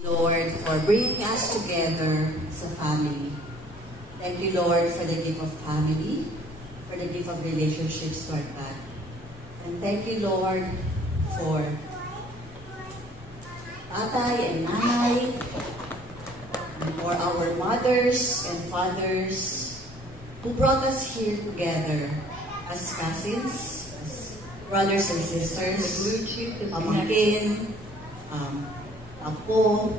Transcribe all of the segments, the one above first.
Lord, for bringing us together as a family. Thank you, Lord, for the gift of family, for the gift of relationships, Lord God. And thank you, Lord, for tatay and nanay, and for our mothers and fathers who brought us here together as cousins, as brothers and sisters, pamangkin, apo.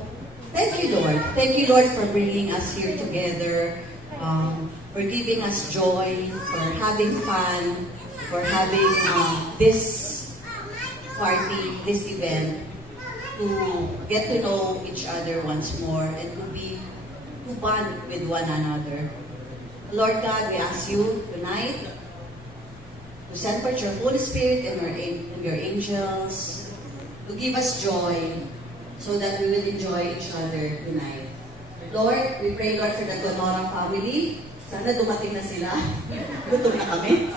Thank you, Lord. Thank you, Lord, for bringing us here together, for giving us joy, for having fun, for having this party, this event, to get to know each other once more and to bond with one another. Lord God, we ask you tonight to send forth your Holy Spirit and your angels to give us joy so that we will enjoy each other tonight. Lord, we pray, Lord, for the Gonora family. Sana dumating na sila. Gutom na kami.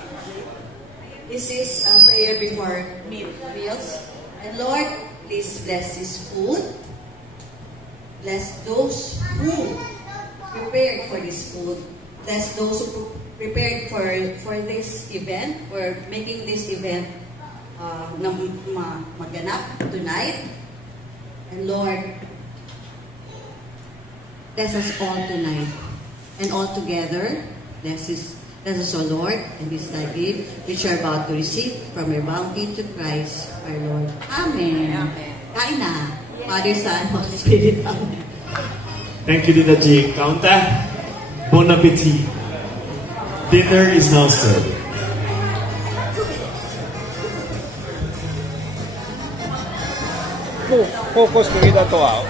This is a prayer before meals. And Lord, please bless this food. Bless those who prepared for this food. Bless those who prepared for this event, for making this event na maganap tonight. And Lord, bless us all tonight. And all together, bless us, O Lord, and this thy gift, which you are about to receive from your bounty to Christ our Lord. Amen. Amen. Kain na. Father, Son, Holy Spirit. Amen. Thank you, Dina G. Kaunta. Bon appetit. Dinner is now served. Focus ko ito to out.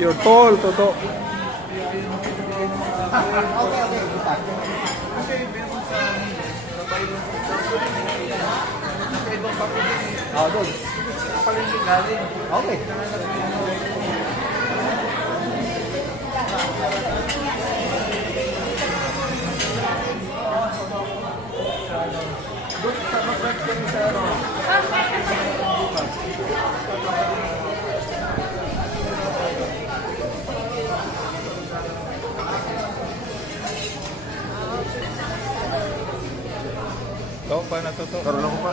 You're tall, Toto. Okay. Ito pa na to. Karoon ako pa.